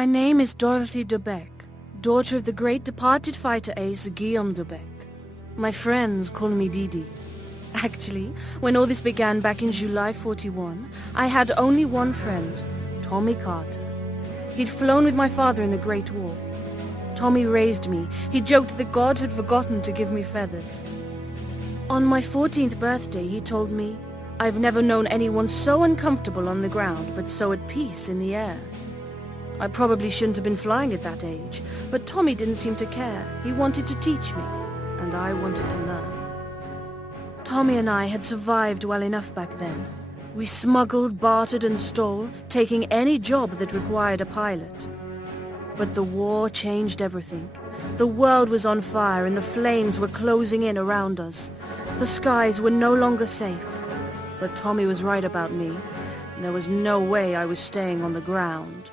My name is Dorothy de Beck, daughter of the great departed fighter ace Guillaume de Beck. My friends call me Didi. Actually, when all this began back in July 41, I had only one friend, Tommy Carter. He'd flown with my father in the Great War. Tommy raised me. He joked that God had forgotten to give me feathers. On my 14th birthday, he told me, "I've never known anyone so uncomfortable on the ground, but so at peace in the air." I probably shouldn't have been flying at that age, but Tommy didn't seem to care. He wanted to teach me, and I wanted to learn. Tommy and I had survived well enough back then. We smuggled, bartered, and stole, taking any job that required a pilot. But the war changed everything. The world was on fire and the flames were closing in around us. The skies were no longer safe. But Tommy was right about me. There was no way I was staying on the ground.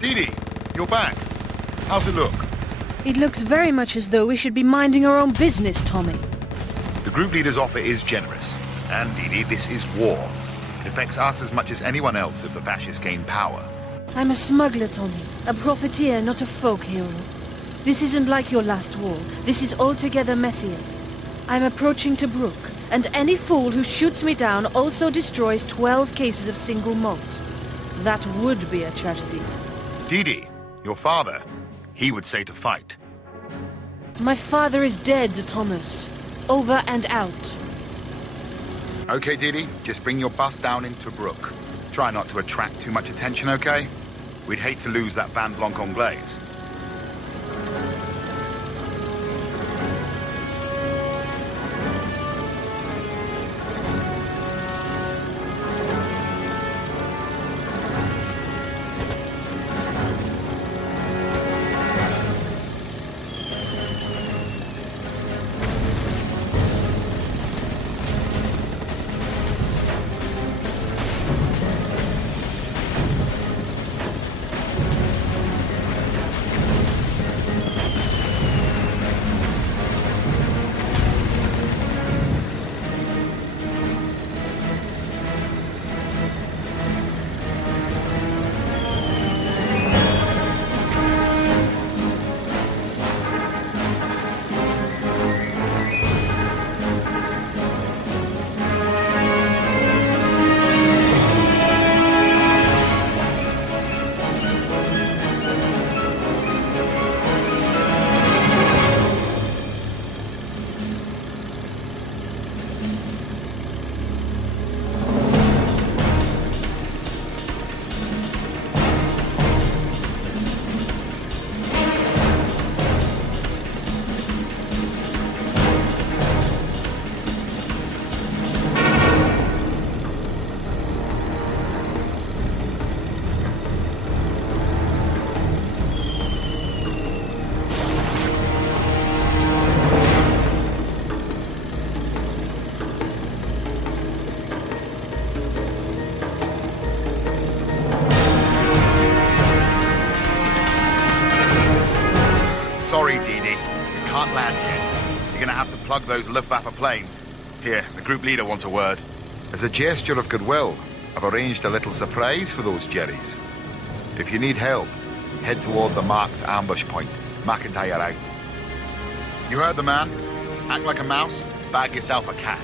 Didi, you're back. How's it look? It looks very much as though we should be minding our own business, Tommy. The group leader's offer is generous. And Didi, this is war. It affects us as much as anyone else if the fascists gain power. I'm a smuggler, Tommy. A profiteer, not a folk hero. This isn't like your last war. This is altogether messier. I'm approaching Tobruk, and any fool who shoots me down also destroys 12 cases of single malt. That would be a tragedy. Didi, your father, he would say to fight. My father is dead, Thomas. Over and out. Okay, Didi, just bring your bus down into Brook. Try not to attract too much attention, okay? We'd hate to lose that Van Blanc Anglaise. can't land yet. You're gonna have to plug those Luftwaffe planes. Here, the group leader wants a word. As a gesture of goodwill, I've arranged a little surprise for those Jerrys. If you need help, head toward the marked ambush point. McIntyre out. You heard the man. Act like a mouse, bag yourself a cat.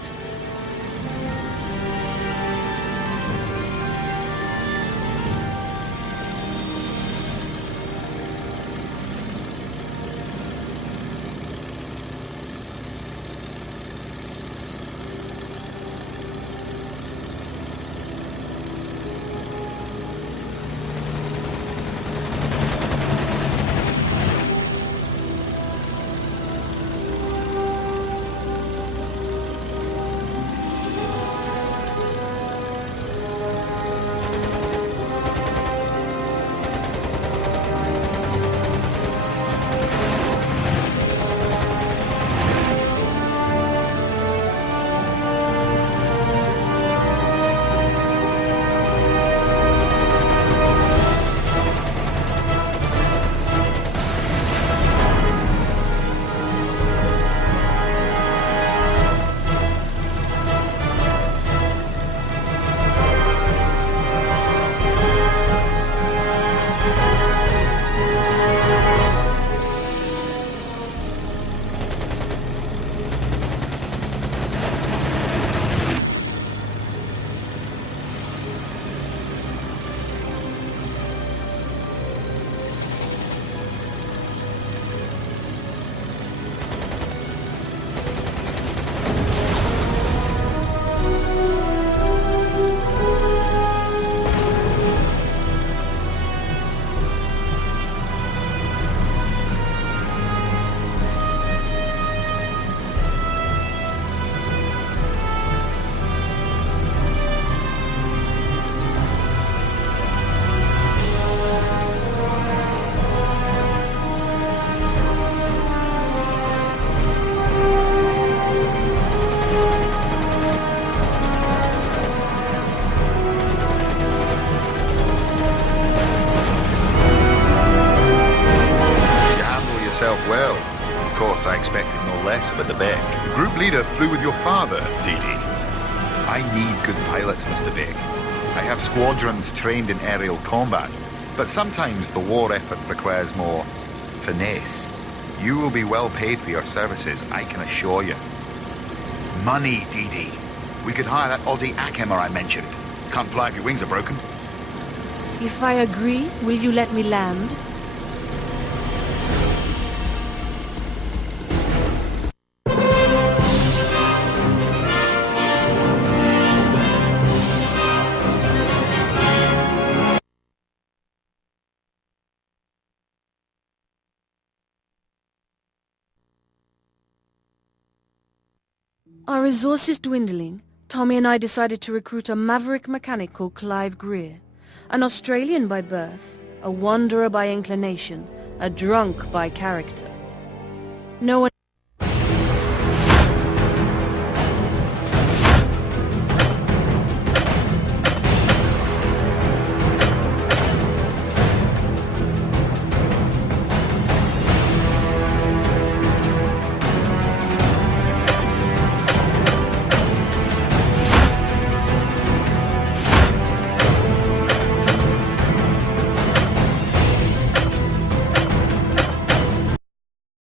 Well, of course, I expected no less of a Beck. The group leader flew with your father, Dee Dee. I need good pilots, Mr. Beck. I have squadrons trained in aerial combat, but sometimes the war effort requires more finesse. You will be well paid for your services, I can assure you. Money, Dee Dee. We could hire that Aussie Ackhammer I mentioned. Can't fly if your wings are broken. If I agree, will you let me land? Our resources dwindling, Tommy and I decided to recruit a maverick mechanic called Clive Greer, an Australian by birth, a wanderer by inclination, a drunk by character. No one